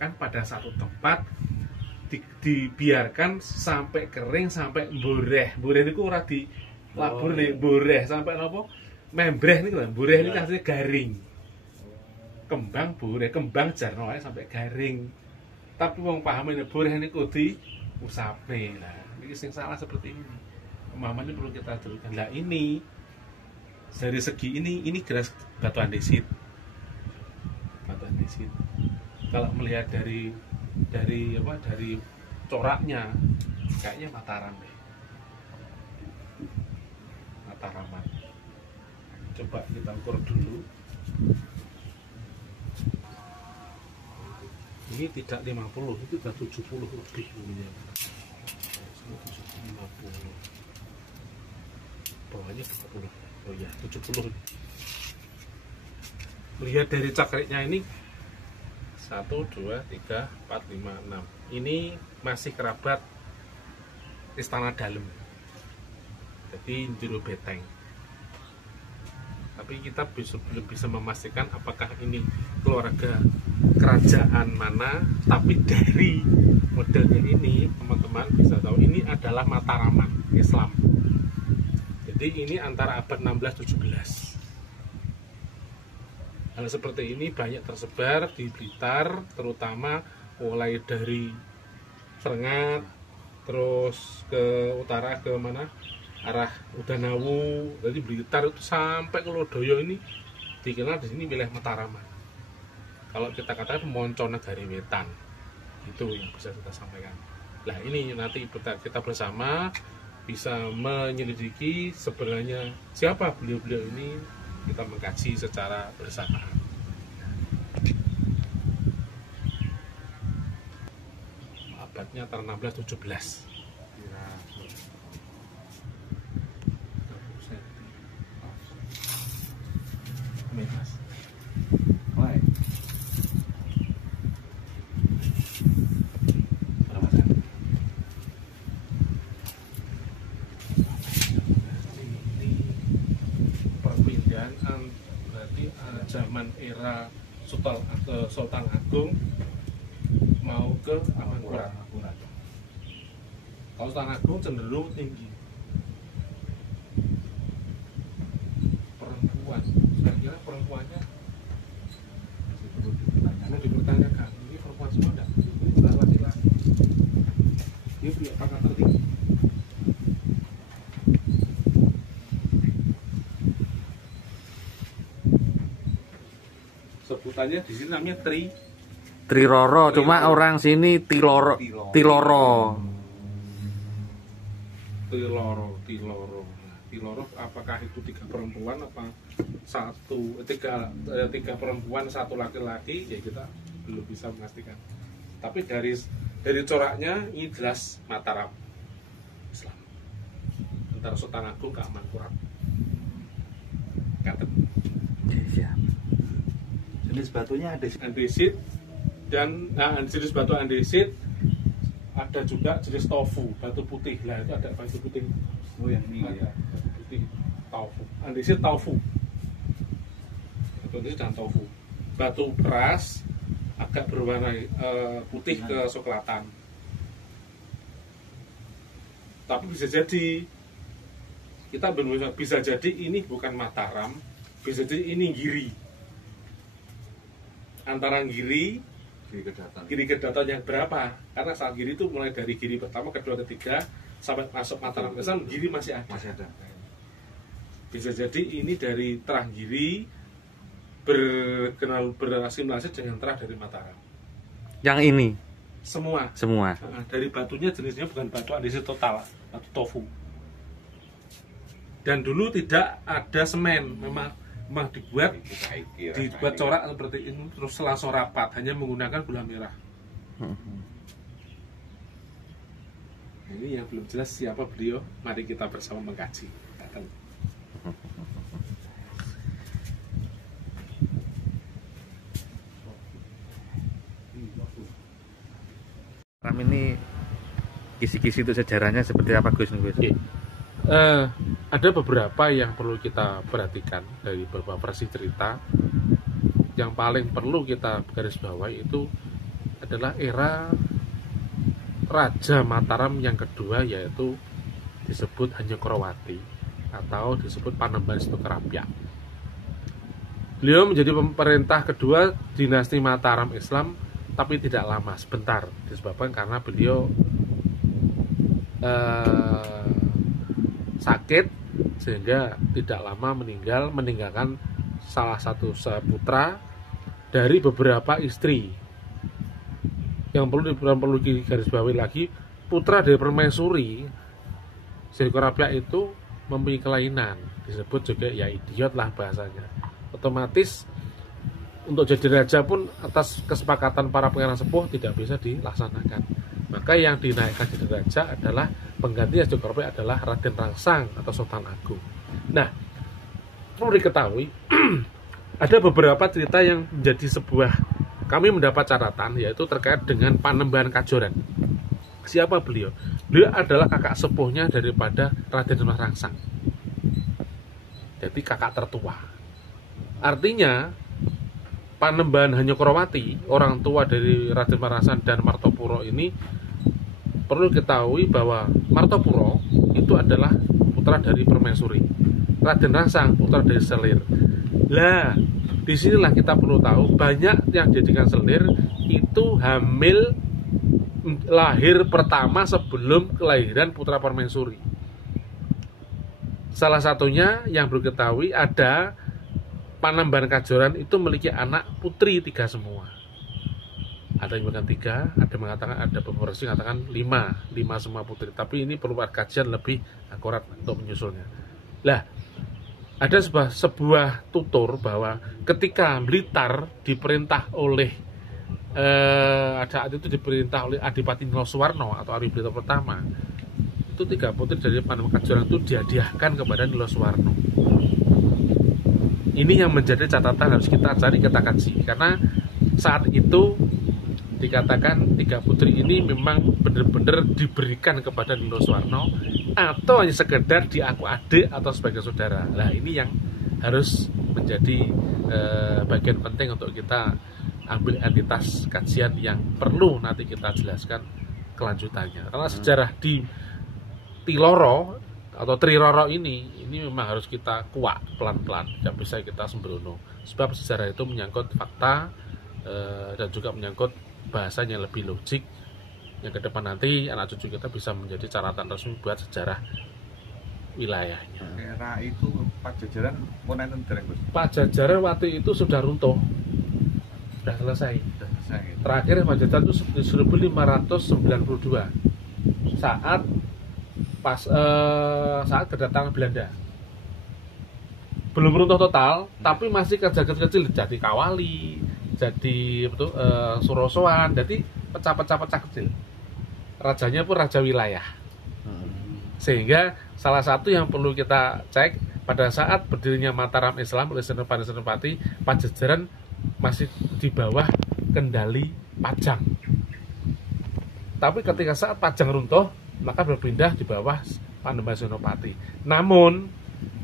diletakkan pada satu tempat, dibiarkan sampai kering, sampai boreh. Boreh itu ora di labur nih, boreh sampai apa? Membreh ini kan, boreh ini artinya garing. Kembang boreh, kembang jarno sampai garing. Tapi wong paham ini boreh ini kudu usape. Nah, ini sing salah seperti ini. Pemahaman ini perlu kita teruskan. Nah ini dari segi ini geras batu andesit. Batu andesit. Kalau melihat dari coraknya kayaknya Mataram deh. Mataraman. Coba kita ukur dulu. Ini tidak 50, itu sudah 70 lebih ini. 50. Bawahnya 20. Oh ya, 70. Lihat dari cakriknya ini 1, 2, 3, 4, 5, 6. Ini masih kerabat istana dalam. Jadi jero beteng. Tapi kita belum bisa memastikan apakah ini keluarga kerajaan mana. Tapi dari modelnya ini teman-teman bisa tahu ini adalah Mataraman Islam. Jadi ini antara abad 16-17. Hal seperti ini banyak tersebar di Blitar, terutama mulai dari Serengat, terus ke utara ke mana? Arah Udanawu, jadi Blitar itu sampai ke Lodoyo ini dikenal di sini wilayah Mataraman. Kalau kita katakan Monconegari Wetan, itu yang bisa kita sampaikan. Nah ini nanti kita bersama bisa menyelidiki sebenarnya siapa beliau-beliau ini, kita mengkaji secara bersamaan. Abadnya antara 16-17. Berarti zaman era Sultan Agung mau ke Amangkurat. Kalau Sultan Agung cenderung tinggi. Perempuan, saya kira perempuannya perlu dipertanyakan. Ini perempuan semua enggak? Ini laki-laki. Dia punya pangkat tertinggi. Sebutannya di sini namanya Triroro, cuma orang sini Tiloro. Tiloro, apakah itu 3 perempuan apa tiga perempuan 1 laki-laki, ya kita belum bisa memastikan. Tapi dari coraknya ini jelas Mataram Islam antara Sultan Agung ke Amangkurat. Jenis batunya andesit dan jenis batu andesit, ada juga jenis tofu, batu putih. Lah itu ada batu putih. Oh yang ini ya. Batu putih tofu. Andesit tofu. Batu andesit dan tofu. Batu keras agak berwarna putih kecoklatan. Tapi bisa jadi kita bisa jadi ini bukan Mataram, bisa jadi ini Giri. Antara Giri Kedaton yang berapa? Karena saat Giri itu mulai dari Giri pertama, kedua, ketiga sampai masuk Mataram Islam, Giri masih ada. Bisa jadi ini dari Terah Giri berasimilasi dengan Terah dari Mataram. Yang ini Semua. Nah, dari batunya jenisnya bukan batu andesit total, batu tofu. Dan dulu tidak ada semen, memang dibuat corak seperti ini terus langsung rapat, hanya menggunakan gula merah. Ini yang belum jelas siapa beliau, mari kita bersama mengkaji. Ram ini kisi-kisi untuk sejarahnya seperti apa Gus? Ada beberapa yang perlu kita perhatikan dari beberapa versi cerita. Yang paling perlu kita garis bawahi itu adalah era Raja Mataram yang kedua, yaitu disebut Hanyokroowati atau disebut Panembahan Setokerapyak. Beliau menjadi pemerintah kedua dinasti Mataram Islam, tapi tidak lama, sebentar, disebabkan karena beliau sakit sehingga tidak lama meninggalkan salah satu putra dari beberapa istri. Yang perlu digarisbawahi lagi, putra dari permaisuri Setokerapyak itu mempunyai kelainan, disebut juga ya idiot lah bahasanya. Otomatis untuk jadi raja pun atas kesepakatan para pangeran sepuh tidak bisa dilaksanakan. Maka yang dinaikkan jadi raja adalah pengganti Setokerapyak adalah Raden Rangsang atau Sultan Agung. Nah, perlu diketahui ada beberapa cerita yang menjadi sebuah, kami mendapat catatan, yaitu terkait dengan Panembahan Kajoran. Siapa beliau? Beliau adalah kakak sepuhnya daripada Raden Dimas Rangsang. Jadi kakak tertua. Artinya Panembahan Hanyokroowati, orang tua dari Raden Dimas Rangsang dan Martopuro ini, perlu diketahui bahwa Martopuro itu adalah putra dari permaisuri, Raden Rangsang putra dari Selir. Lah, disinilah kita perlu tahu banyak yang dijadikan Selir itu hamil lahir pertama sebelum kelahiran putra permaisuri. Salah satunya yang perlu diketahui ada Panembahan Kajoran itu memiliki anak putri 3 semua. Ada yang mengatakan 3, ada mengatakan, ada beberapa versi mengatakan 5 semua putri. Tapi ini perlu kajian lebih akurat untuk menyusulnya. Lah, ada sebuah tutur bahwa ketika Blitar diperintah oleh saat itu diperintah oleh Adipati Nilasuwarno atau Ari Blitar pertama, itu 3 putri dari Panembahan Kajoran itu dihadiahkan kepada Nilasuwarno. Ini yang menjadi catatan harus kita cari, kita kaji, karena saat itu dikatakan 3 putri ini memang benar-benar diberikan kepada Nilasuwarno atau hanya sekedar diaku adik atau sebagai saudara. Nah, ini yang harus menjadi bagian penting untuk kita ambil entitas kajian yang perlu nanti kita jelaskan kelanjutannya. Karena sejarah di Tiloro atau Triroro ini memang harus kita kuak pelan-pelan, tidak bisa kita sembrono. Sebab sejarah itu menyangkut fakta dan juga menyangkut bahasanya lebih logik, yang ke depan nanti anak cucu kita bisa menjadi catatan resmi buat sejarah wilayahnya. Era itu Pajajaran mau nonton dereng, Bos. Pajajaran waktu itu sudah runtuh, sudah selesai. Terakhir Pajajaran itu 1592 saat kedatangan Belanda. Belum runtuh total, tapi masih kecil-kecil, jadi Kawali, jadi Surosoan, jadi pecah-pecah kecil. Rajanya pun raja wilayah. Sehingga salah satu yang perlu kita cek pada saat berdirinya Mataram Islam oleh Senopati, Pajajaran masih di bawah kendali Pajang. Tapi ketika saat Pajang runtuh, maka berpindah di bawah Panembahan Senopati. Namun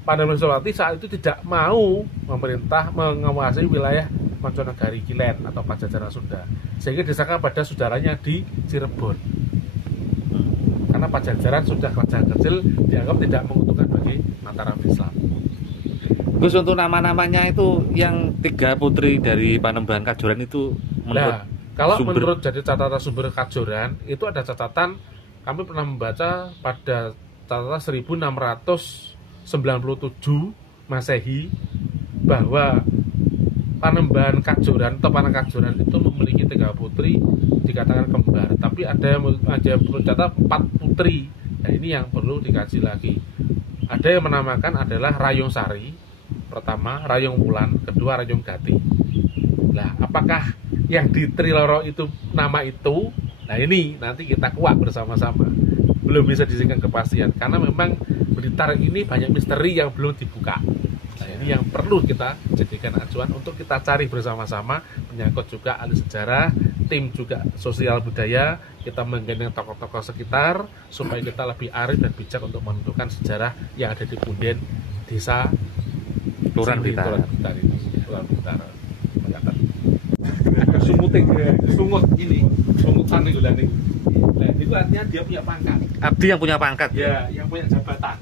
Panembahan Senopati saat itu tidak mau memerintah menguasai wilayah Manconegari Kilen atau Pajajaran Sunda, sehingga disangka pada saudaranya di Cirebon. Karena Pajajaran sudah kerajaan kecil, dianggap tidak menguntungkan bagi Mataram Islam. Terus untuk nama-namanya itu yang 3 putri dari Panembahan Kajoran itu menurut kalau menurut jadi catatan sumber Kajoran itu ada catatan, kami pernah membaca pada catatan 1697 Masehi bahwa Panembahan Kajoran atau Panembahan Kajoran itu memiliki 3 putri, dikatakan kembar, tapi ada yang mencatat 4 putri. Nah, ini yang perlu dikaji lagi. Ada yang menamakan adalah Rayong Sari pertama, Rayong Wulan kedua, Rayong Gati. Nah, apakah yang di Triloro itu nama itu? Nah, ini nanti kita kuak bersama-sama. Belum bisa disingkirkan kepastian karena memang Blitar ini banyak misteri yang belum dibuka. Nah, ini yang perlu kita jadikan acuan untuk kita cari bersama-sama, menyangkut juga ahli sejarah, tim juga sosial budaya, kita menggandeng tokoh-tokoh sekitar supaya kita lebih arif dan bijak untuk menentukan sejarah yang ada di punden desa Kelurahan Blitar. Sumur putih. Ya, sungut ini, sungutan nih gula nih. Nah, itu artinya dia punya pangkat. Abdi yang punya pangkat. Ya, yang punya jabatan.